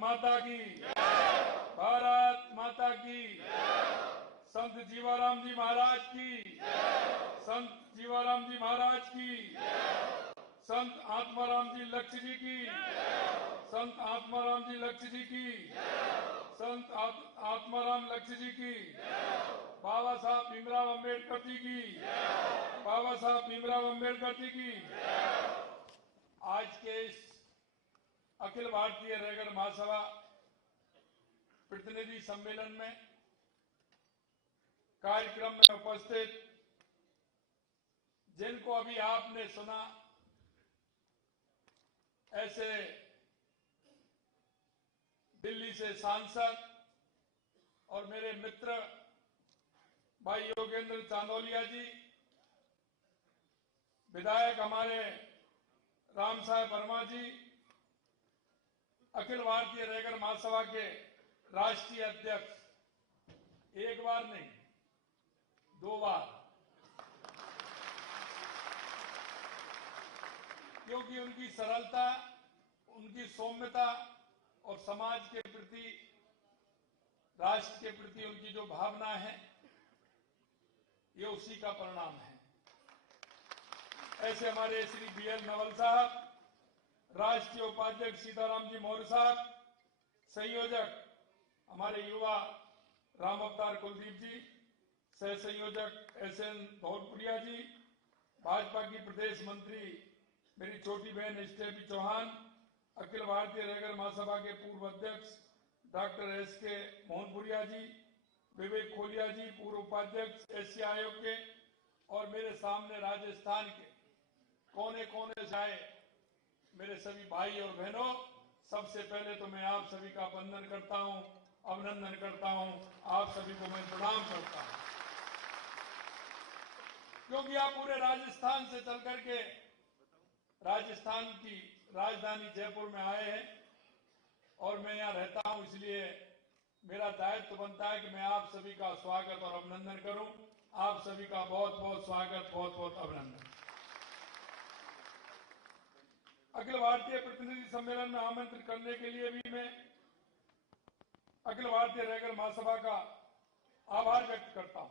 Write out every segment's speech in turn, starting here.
माता की, भारत माता की, संत जीवाराम जी महाराज की, संत जीवाराम जी महाराज की, संत आत्माराम जी लक्ष्य जी की, संत आत्माराम जी लक्ष्य जी की, संत आत्माराम लक्ष्य जी की, बाबा साहब भीमराव अम्बेडकर जी की, बाबा साहब भीमराव अम्बेडकर जी की। आज के इस अखिल भारतीय रैगड़ महासभा प्रतिनिधि सम्मेलन में कार्यक्रम में उपस्थित जिनको अभी आपने सुना, ऐसे दिल्ली से सांसद और मेरे मित्र भाई योगेंद्र चांदोलिया जी, विधायक हमारे राम साहब वर्मा जी, अखिल भारतीय रैगड़ महासभा के राष्ट्रीय अध्यक्ष, एक बार नहीं 2 बार, क्योंकि उनकी सरलता, उनकी सौम्यता और समाज के प्रति, राष्ट्र के प्रति उनकी जो भावना है, ये उसी का परिणाम है। ऐसे हमारे श्री BL नवल साहब, राष्ट्रीय उपाध्यक्ष सीताराम जी मौर्य साहब, संयोजक हमारे युवा राम अवतार कुलदीप जी, सह संयोजक SN धौलपुरिया जी, भाजपा की प्रदेश मंत्री मेरी छोटी बहन स्टेफी चौहान, अखिल भारतीय रैगड़ महासभा के पूर्व अध्यक्ष डॉक्टर SK मोहनपुरिया जी, विवेक खोलिया जी, पूर्व उपाध्यक्ष SC आयोग के, और मेरे सामने राजस्थान के कोने कोने से आए मेरे सभी भाई और बहनों, सबसे पहले तो मैं आप सभी का वंदन करता हूं, अभिनंदन करता हूं, आप सभी को मैं प्रणाम करता हूं, क्योंकि आप पूरे राजस्थान से चल करके राजस्थान की राजधानी जयपुर में आए हैं और मैं यहां रहता हूं, इसलिए मेरा दायित्व बनता है कि मैं आप सभी का स्वागत और अभिनंदन करूं। आप सभी का बहुत बहुत स्वागत, बहुत बहुत अभिनंदन। अखिल भारतीय प्रतिनिधि सम्मेलन में आमंत्रित करने के लिए भी मैं अखिल भारतीय रैगड़ महासभा का आभार व्यक्त करता हूं।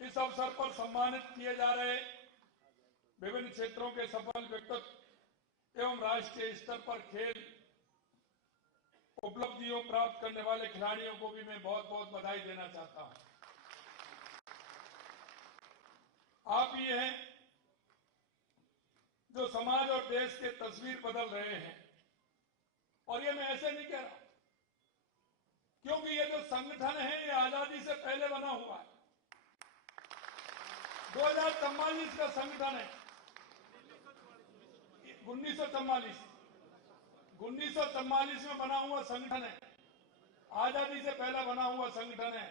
इस अवसर पर सम्मानित किए जा रहे विभिन्न क्षेत्रों के सफल व्यक्तित्व एवं राष्ट्रीय स्तर पर खेल उपलब्धियों प्राप्त करने वाले खिलाड़ियों को भी मैं बहुत बहुत बधाई देना चाहता हूं। आप ये हैं जो समाज और देश के तस्वीर बदल रहे हैं, और ये मैं ऐसे नहीं कह रहा, क्योंकि ये जो संगठन है ये आजादी से पहले बना हुआ है। 2044 का संगठन है, 1944 में बना हुआ संगठन है, आजादी से पहले बना हुआ संगठन है।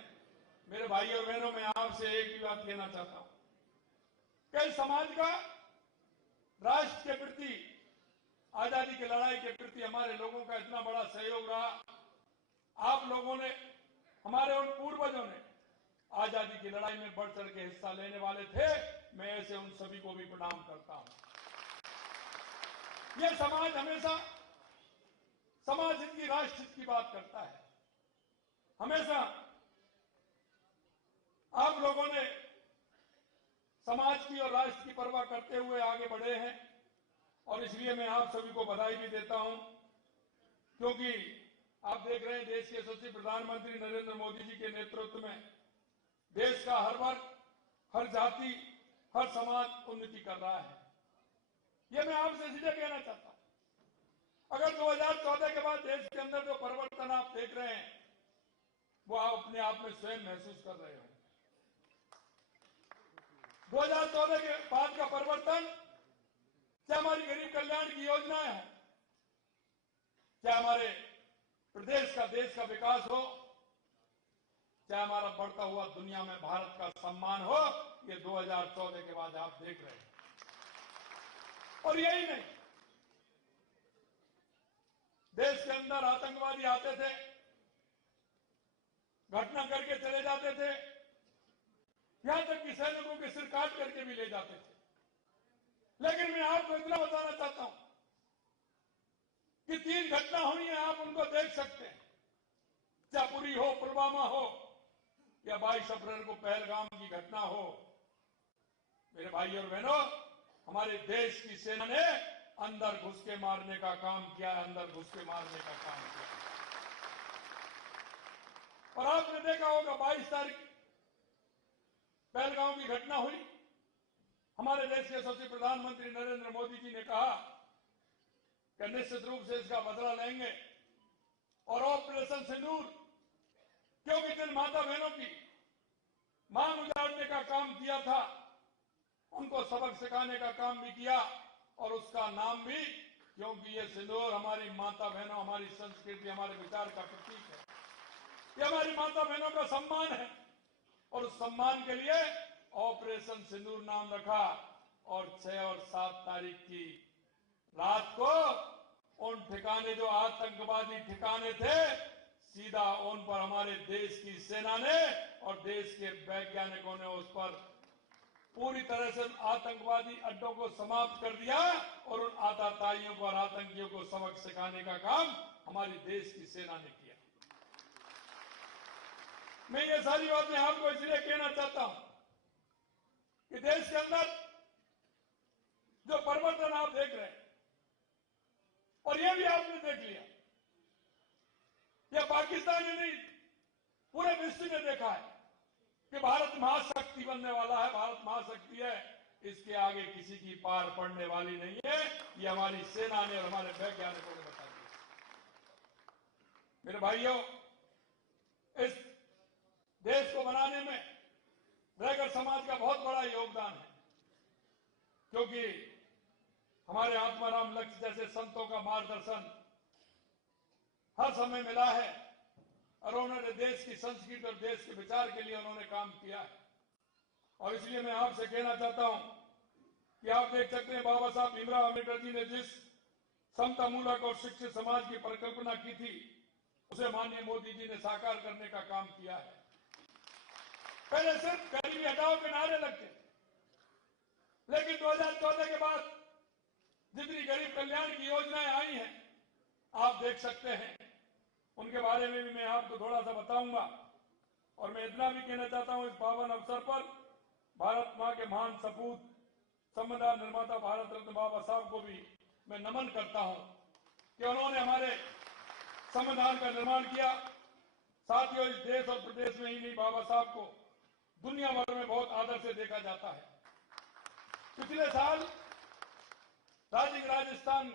मेरे भाई और बहनों, मैं आपसे एक ही बात कहना चाहता हूं कि समाज का राष्ट्र के प्रति, आजादी की लड़ाई के प्रति हमारे लोगों का इतना बड़ा सहयोग रहा। आप लोगों ने, हमारे उन पूर्वजों ने आजादी की लड़ाई में बढ़ चढ़ के हिस्सा लेने वाले थे। मैं ऐसे उन सभी को भी प्रणाम करता हूं। यह समाज हमेशा समाज हित की, राष्ट्र हित की बात करता है। हमेशा आप लोगों ने समाज की और राष्ट्र की परवाह करते हुए आगे बढ़े हैं, और इसलिए मैं आप सभी को बधाई भी देता हूं, क्योंकि आप देख रहे हैं देश के यशस्वी प्रधानमंत्री नरेंद्र मोदी जी के नेतृत्व में देश का हर वर्ग, हर जाति, हर समाज उन्नति कर रहा है। यह मैं आपसे सीधे कहना चाहता हूं। अगर 2014 के बाद देश के अंदर जो परिवर्तन आप देख रहे हैं, वो आप अपने आप में स्वयं महसूस कर रहे हो। 2014 के बाद का परिवर्तन, चाहे हमारी गरीब कल्याण की योजनाएं हैं, चाहे हमारे प्रदेश का, देश का विकास हो, चाहे हमारा बढ़ता हुआ दुनिया में भारत का सम्मान हो, ये 2014 के बाद आप देख रहे हैं। और यही नहीं, देश के अंदर आतंकवादी आते थे, घटना करके चले जाते थे, यहां तक कि सैनिकों के सिर काट करके भी ले जाते थे। लेकिन मैं आपको इतना बताना चाहता हूं कि 3 घटना हुई है, आप उनको देख सकते हैं, चापुरी हो, पुलवामा हो या 22 अप्रैल को पहलगाम की घटना हो, मेरे भाई और बहनों, हमारे देश की सेना ने अंदर घुस के मारने का काम किया, अंदर घुस के मारने का काम किया। और आपने देखा होगा 22 तारीख पहलगाम की घटना हुई, हमारे देश के यशस्वी प्रधानमंत्री नरेंद्र मोदी जी ने कहा कि निश्चित रूप से इसका बदला लेंगे और ऑपरेशन सिंदूर, क्योंकि जिन माता बहनों की मांग उजाड़ने का काम किया था, उनको सबक सिखाने का काम भी किया और उसका नाम भी, क्योंकि ये सिंदूर हमारी माता बहनों, हमारी संस्कृति, हमारे विचार का प्रतीक है, ये हमारी माता बहनों का सम्मान है और उस सम्मान के लिए ऑपरेशन सिंदूर नाम रखा। और 6 और 7 तारीख की रात को उन ठिकाने, जो आतंकवादी ठिकाने थे, सीधा उन पर हमारे देश की सेना ने और देश के वैज्ञानिकों ने उस पर पूरी तरह से आतंकवादी अड्डों को समाप्त कर दिया और उन आतताइयों को और आतंकियों को सबक सिखाने का काम हमारी देश की सेना ने किया। मैं ये सारी बातें आपको इसलिए कहना चाहता हूं कि देश के अंदर जो परिवर्तन आप देख रहे हैं, और ये भी आपने देख लिया, यह पाकिस्तान ही नहीं, पूरे विश्व ने देखा है कि भारत महाशक्ति बनने वाला है, भारत महाशक्ति है, इसके आगे किसी की पार पड़ने वाली नहीं है। ये हमारी सेना ने और हमारे वैज्ञानिकों ने बता दिया। मेरे भाइयों, इस देश को बनाने में रैगर समाज का बहुत बड़ा योगदान है, क्योंकि हमारे आत्माराम लक्ष्य जैसे संतों का मार्गदर्शन हर समय मिला है और उन्होंने देश की संस्कृति और देश के विचार के लिए उन्होंने काम किया है। और इसलिए मैं आपसे कहना चाहता हूं कि आप देख सकते हैं, बाबा साहब भीमराव अम्बेडकर जी ने जिस समतामूलक और शिक्षित समाज की परिकल्पना की थी, उसे माननीय मोदी जी ने साकार करने का काम किया है। पहले सिर्फ गरीबी हटाओ के नारे लगते, लेकिन 2014 के बाद जितनी गरीब कल्याण की योजनाएं आई हैं, आप देख सकते हैं, उनके बारे में भी मैं आपको थोड़ा सा बताऊंगा। और मैं इतना भी कहना चाहता हूं, इस पावन अवसर पर भारत मां के महान सपूत, संविधान निर्माता भारत रत्न बाबा साहब को भी मैं नमन करता हूं कि उन्होंने हमारे संविधान का निर्माण किया। साथियों, इस देश और प्रदेश में ही नहीं, बाबा साहब को दुनिया भर में बहुत आदर से देखा जाता है। पिछले साल राजस्थान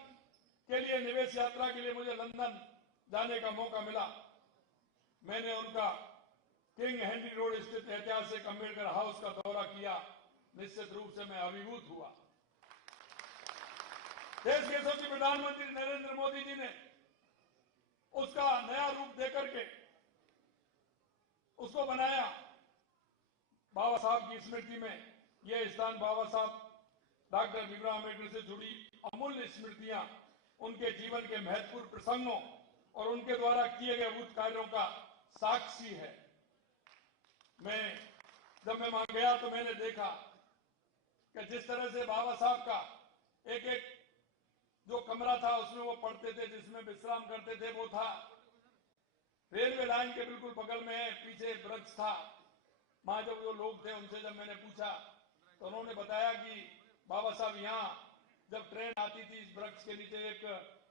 के लिए निवेश यात्रा के लिए मुझे लंदन जाने का मौका मिला। मैंने उनका किंग हेनरी रोड स्थित ऐतिहासिक अम्बेडकर हाउस का दौरा किया। निश्चित रूप से मैं अभिभूत हुआ। देश के यशस्वी प्रधानमंत्री नरेंद्र मोदी जी ने उसका नया रूप देकर के उसको बनाया। बाबा साहब की स्मृति में यह स्थान बाबा साहब डॉक्टर भीमराव अम्बेडकर से जुड़ी अमूल्य स्मृतियां, उनके जीवन के महत्वपूर्ण प्रसंगों और उनके द्वारा किए गए अद्भुत कार्यों का साक्षी है। जब मैं वहां गया तो मैंने देखा कि जिस तरह से बाबा साहब का एक एक जो कमरा था उसमें वो पढ़ते थे, जिसमें विश्राम करते थे, वो था रेलवे लाइन के बिल्कुल बगल में, पीछे वृक्ष था। वहां जब जो लोग थे उनसे जब मैंने पूछा तो उन्होंने बताया कि बाबा साहब यहाँ जब ट्रेन आती थी, इस वृक्ष के नीचे एक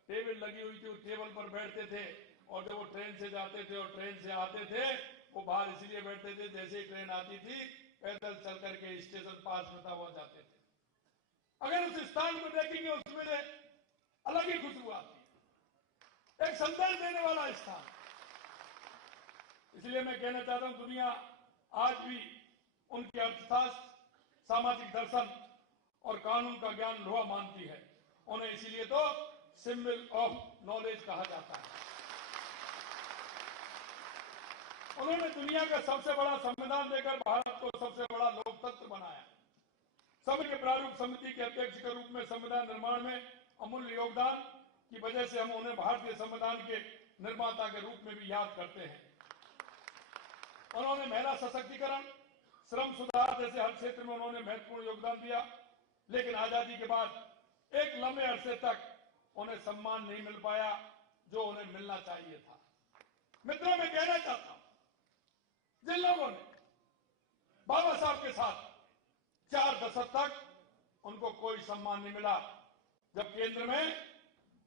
टेबल लगी हुई थी, उस टेबल पर बैठते थे और जब वो ट्रेन से जाते थे और ट्रेन से आते थे, वो बाहर इसलिए बैठते थे, जैसे ही ट्रेन आती थी पैदल चल करके स्टेशन पास में था, वहां जाते थे। अगर उस स्थान को देखेंगे उसमें अलग ही खुशबू आती है, एक संदेश देने वाला स्थान। इसलिए मैं कहना चाहता हूं, दुनिया आज भी उनकी अर्थशास्त्र, सामाजिक दर्शन और कानून का ज्ञान लोहा मानती है। उन्हें इसीलिए तो सिंबल ऑफ नॉलेज कहा जाता है। उन्होंने दुनिया का सबसे बड़ा संविधान देकर भारत को सबसे बड़ा लोकतंत्र बनाया। सभी के प्रारूप समिति के अध्यक्ष के रूप में संविधान निर्माण में अमूल्य योगदान की वजह से हम उन्हें भारतीय संविधान के निर्माता के रूप में भी याद करते हैं। उन्होंने महिला सशक्तिकरण, श्रम सुधार जैसे हर क्षेत्र में उन्होंने महत्वपूर्ण योगदान दिया, लेकिन आजादी के बाद एक लंबे अरसे तक उन्हें सम्मान नहीं मिल पाया। जो उन्हें मिलना चाहिए था। मित्रों, मैं कहना चाहता हूं, जिन लोगों ने बाबा साहब के साथ 4 दशक तक उनको कोई सम्मान नहीं मिला, जब केंद्र में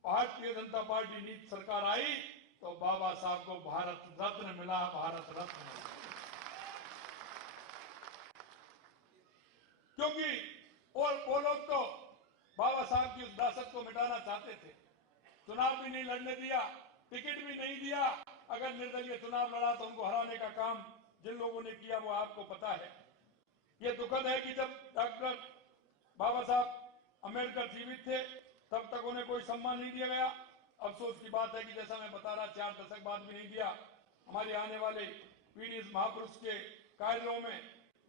भारतीय जनता पार्टी नीति सरकार आई तो बाबा साहब को भारत रत्न मिला, भारत रत्न मिला। क्योंकि वो लोग तो बाबा साहब की उस विरासत को मिटाना चाहते थे, चुनाव भी नहीं लड़ने दिया, टिकट भी नहीं दिया। अगर निर्दलीय चुनाव लड़ा तो उनको हराने का काम जिन लोगों ने किया वो आपको पता है। ये दुखद है कि जब डॉक्टर बाबा साहब अम्बेडकर जीवित थे तब तक उन्हें कोई सम्मान नहीं दिया गया। अफसोस की बात है कि जैसा मैं बता रहा, 4 दशक बाद भी नहीं दिया। हमारे आने वाले पीढ़ी इस महापुरुष के कार्यों में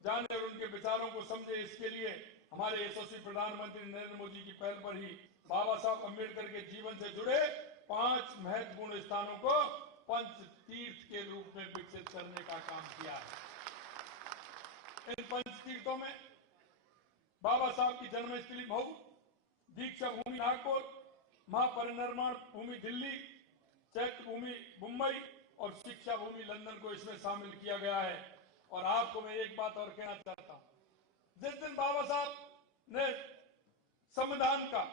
जाने और उनके विचारों को समझे, इसके लिए हमारे यशस्वी प्रधानमंत्री नरेंद्र मोदी की पहल पर ही बाबा साहब अम्बेडकर के जीवन से जुड़े 5 महत्वपूर्ण स्थानों को पंच तीर्थ के रूप में विकसित करने का काम किया है। इन पंच तीर्थों में बाबा साहब की जन्मस्थली मऊ, दीक्षा भूमि नागपुर, महापरिनिर्वाण भूमि दिल्ली, चैत्य भूमि मुंबई और शिक्षा भूमि लंदन को इसमें शामिल किया गया है। और आपको मैं एक बात और कहना चाहता हूं, जिस दिन बाबा साहब ने संविधान का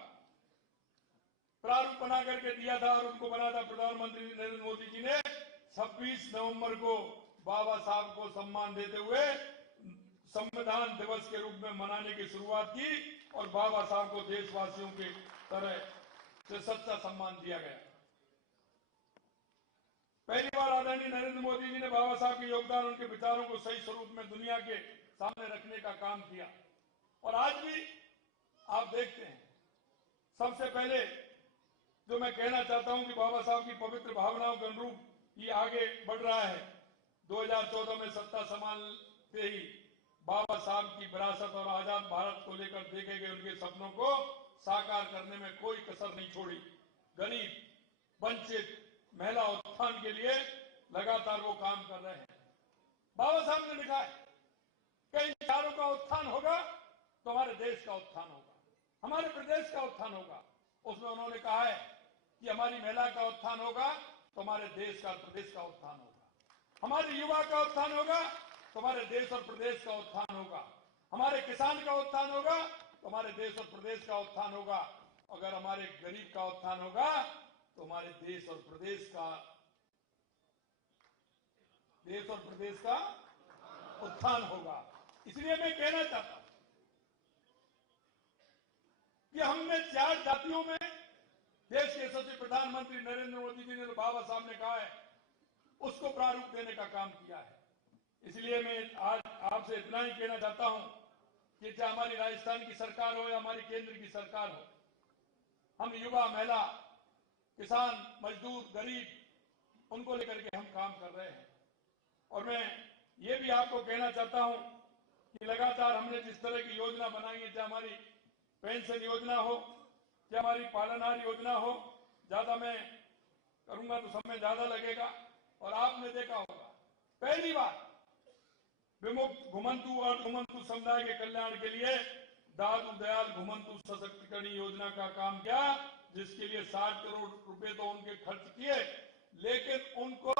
प्रारूप बना करके दिया था और उनको बना था प्रधानमंत्री नरेंद्र मोदी जी ने 26 नवंबर को बाबा साहब को सम्मान देते हुए संविधान दिवस के रूप में मनाने की शुरुआत की और बाबा साहब को देशवासियों के तरह से सच्चा सम्मान दिया गया। पहली बार आदरणीय नरेंद्र मोदी जी ने बाबा साहब के योगदान, उनके विचारों को सही स्वरूप में दुनिया के सामने रखने का काम किया। और आज भी आप देखते हैं, सबसे पहले जो मैं कहना चाहता हूं कि बाबा साहब की पवित्र भावनाओं के अनुरूप ये आगे बढ़ रहा है। 2014 में सत्ता संभालते ही बाबा साहब की विरासत और आजाद भारत को लेकर देखे गए उनके सपनों को साकार करने में कोई कसर नहीं छोड़ी। गरीब, वंचित, महिला उत्थान के लिए लगातार वो काम कर रहे हैं। बाबा साहब ने लिखा है कि इन चारों का उत्थान होगा तो हमारे देश का उत्थान होगा, हमारे प्रदेश का उत्थान होगा। उसमें उन्होंने कहा है कि हमारी महिला का उत्थान होगा तो हमारे देश का, प्रदेश का उत्थान होगा, हमारे युवा का उत्थान होगा तो हमारे देश और प्रदेश का उत्थान होगा, हमारे किसान का उत्थान होगा तो हमारे देश और प्रदेश का उत्थान होगा, अगर हमारे गरीब का उत्थान होगा तो हमारे देश और प्रदेश का उत्थान होगा। इसलिए मैं कहना चाहता हूं कि हमने 4 जातियों में देश के यशस्वी प्रधानमंत्री नरेंद्र मोदी जी ने, बाबा साहब ने कहा है, उसको प्रारूप देने का काम किया है। इसलिए मैं आज आपसे इतना ही कहना चाहता हूं कि चाहे हमारी राजस्थान की सरकार हो या हमारी केंद्र की सरकार हो, हम युवा, महिला, किसान, मजदूर, गरीब, उनको लेकर के हम काम कर रहे हैं। और मैं ये भी आपको कहना चाहता हूं कि लगातार हमने जिस तरह की योजना बनाई है, चाहे हमारी पेंशन योजना हो, चाहे हमारी पालनहार योजना हो, ज्यादा मैं करूंगा तो समय ज्यादा लगेगा। और आपने देखा होगा, पहली बार विमुक्त, घुमंतु और घुमंतु समुदाय के कल्याण के लिए दादू दयाल घुमंतु सशक्तिकरण योजना का काम किया, जिसके लिए 60 करोड़ रुपए तो उनके खर्च किए, लेकिन उनको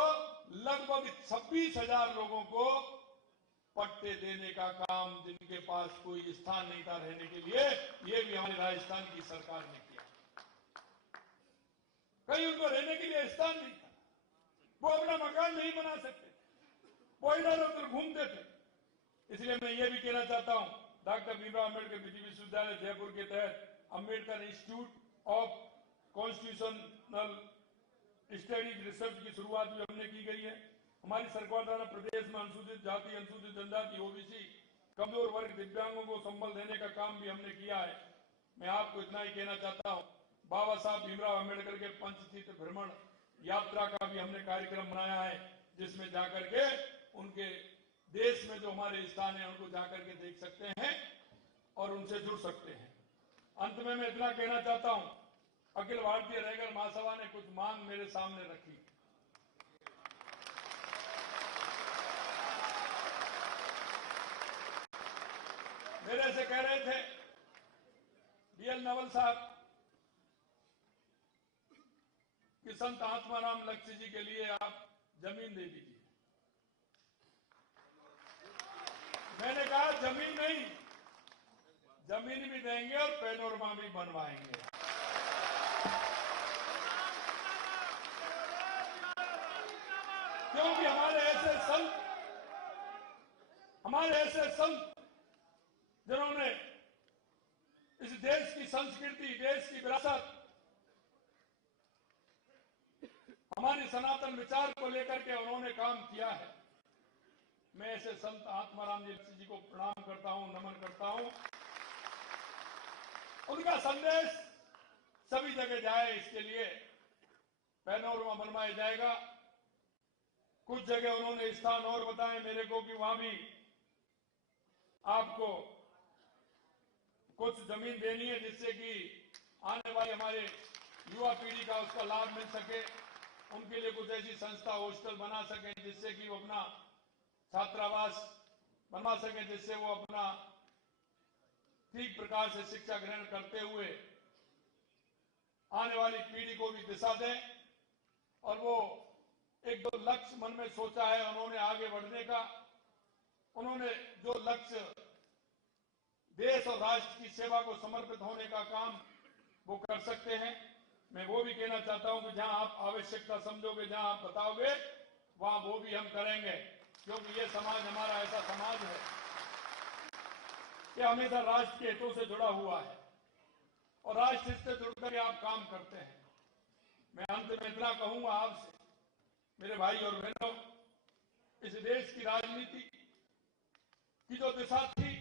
लगभग 26,000 लोगों को पट्टे देने का काम, जिनके पास कोई स्थान नहीं था रहने के लिए, ये भी हमारी राजस्थान की सरकार ने किया। कहीं उनको रहने के लिए स्थान नहीं था, वो अपना मकान नहीं बना सकते, वो इधर उधर घूमते थे। इसलिए मैं ये भी कहना चाहता हूं, डॉक्टर भीमराव अम्बेडकर विधि विश्वविद्यालय जयपुर के तहत Ambedkar institute of constitutional studies research की शुरुआत भी हमने की गई है। हमारी सरकार द्वारा प्रदेश में अनुसूचित जाति, अनुसूचित जनजाति, ओबीसी, कमजोर वर्ग, दिव्यांगों को संबल देने का काम भी हमने किया है। मैं आपको इतना ही कहना चाहता हूं, बाबा साहब भीमराव अम्बेडकर के पंचतीर्थ भ्रमण यात्रा का भी हमने कार्यक्रम बनाया है, जिसमें जाकर के उनके देश में जो हमारे स्थान है उनको जाकर के देख सकते हैं और उनसे जुड़ सकते हैं। अंत में मैं इतना कहना चाहता हूं, अखिल भारतीय रैगर महासभा ने कुछ मांग मेरे सामने रखी। मेरे से कह रहे थे, डीएल नवल साहब, कि संत आत्माराम लक्ष्य जी के लिए आप जमीन दे दीजिए। मैंने कहा जमीन नहीं, जमीन भी देंगे और पैनोरमा भी बनवाएंगे। क्योंकि हमारे ऐसे संत जिन्होंने इस देश की संस्कृति, देश की विरासत, हमारी सनातन विचार को लेकर के उन्होंने काम किया है। मैं ऐसे संत आत्माराम जी को प्रणाम करता हूं, नमन करता हूं। उनका संदेश सभी जगह जाए, इसके लिए पैनोरमा बनवाया जाएगा। कुछ जगह उन्होंने स्थान और बताए मेरे को कि वहां भी आपको कुछ जमीन देनी है, जिससे कि आने वाले हमारे युवा पीढ़ी का उसका लाभ मिल सके। उनके लिए कुछ ऐसी संस्था, हॉस्टल बना सके, जिससे कि वो अपना छात्रावास बनवा सके, जिससे वो अपना ठीक प्रकार से शिक्षा ग्रहण करते हुए आने वाली पीढ़ी को भी दिशा दें। और वो एक जो लक्ष्य मन में सोचा है उन्होंने आगे बढ़ने का, उन्होंने जो लक्ष्य देश और राष्ट्र की सेवा को समर्पित होने का काम वो कर सकते हैं। मैं वो भी कहना चाहता हूं कि जहां आप आवश्यकता समझोगे, जहां आप बताओगे, वहां वो भी हम करेंगे। क्योंकि ये समाज हमारा ऐसा समाज है कि हमेशा राष्ट्र के हितों से जुड़ा हुआ है और राष्ट्र से जुड़कर आप काम करते हैं। मैं अंत में इतना कहूंगा आपसे, मेरे भाई और बहनों, इस देश की राजनीति की जो दिशा थी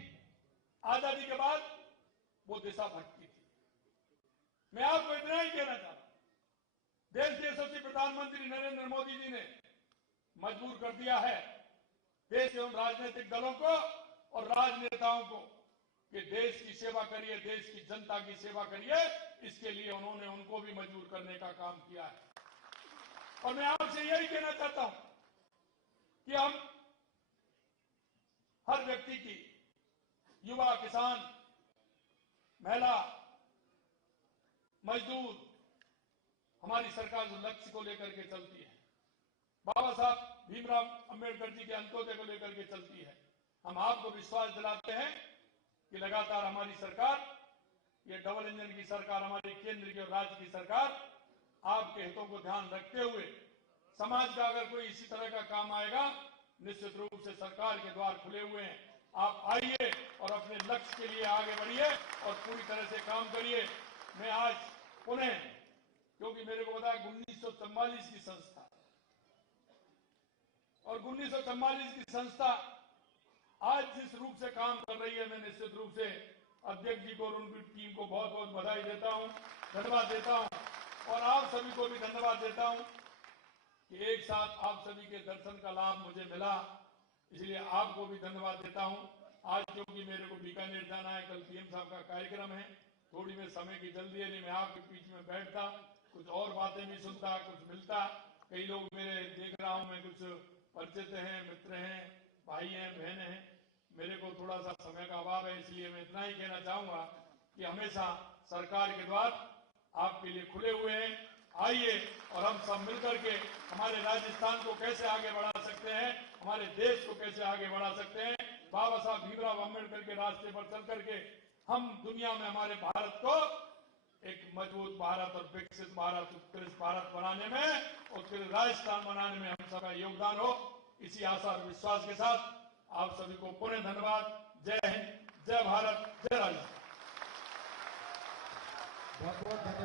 आजादी के बाद, वो दिशा भटकी थी। मैं आपको इतना ही कहना चाहता हूं, देश के यशस्वी प्रधानमंत्री नरेंद्र मोदी जी ने मजबूर कर दिया है देश एवं राजनीतिक दलों को और राजनेताओं को कि देश की सेवा करिए, देश की जनता की सेवा करिए। इसके लिए उन्होंने उनको भी मजबूर करने का काम किया है। और मैं आपसे यही कहना चाहता हूं कि हम हर व्यक्ति की, युवा, किसान, महिला, मजदूर, हमारी सरकार जो लक्ष्य को लेकर के चलती है, बाबा साहब भीमराव अंबेडकर जी के अंत्योदय को लेकर के चलती है। हम आपको विश्वास दिलाते हैं कि लगातार हमारी सरकार, ये डबल इंजन की सरकार, हमारी केंद्र की और राज्य की सरकार, आपके हितों को ध्यान रखते हुए समाज का अगर कोई इसी तरह का काम आएगा, निश्चित रूप से सरकार के द्वार खुले हुए हैं। आप आइए और अपने लक्ष्य के लिए आगे बढ़िए और पूरी तरह से काम करिए। मैं आज पुनः, क्योंकि मेरे को बताया 1944 की संस्था, और 1944 की संस्था आज जिस रूप से काम कर रही है, मैं निश्चित रूप से अध्यक्ष जी को और उनकी टीम को बहुत बहुत बधाई देता हूं, धन्यवाद देता हूं। और आप सभी को भी धन्यवाद देता हूं कि एक साथ आप सभी के दर्शन का लाभ मुझे मिला, इसलिए आपको भी धन्यवाद देता हूं। आज क्योंकि मेरे को बीकानेर जाना है, कल पीएम साहब का कार्यक्रम है, थोड़ी में समय की जल्दी है, नहीं मैं आपके बीच में बैठता, कुछ और बातें भी सुनता, कुछ मिलता। कई लोग मेरे देख रहा हूं मैं, कुछ परिचित हैं, मित्र हैं, भाई हैं, बहन हैं। मेरे को थोड़ा सा समय का अभाव है, इसलिए मैं इतना ही कहना चाहूंगा कि हमेशा सरकार के द्वार आपके लिए खुले हुए हैं। आइए और हम सब मिलकर के हमारे राजस्थान को कैसे आगे बढ़ा सकते हैं, हमारे देश को कैसे आगे बढ़ा सकते हैं, बाबा साहब भीमराव अंबेडकर के रास्ते पर चल करके हम दुनिया में हमारे भारत को एक मजबूत भारत और विकसित भारत, उत्कृष्ट भारत बनाने में, उत्कृष्ट राजस्थान बनाने में हम सबका योगदान हो। इसी आशा और विश्वास के साथ आप सभी को पुनः धन्यवाद। जय हिंद, जय भारत, जय राजस्थान। बहुत बहुत धन्यवाद।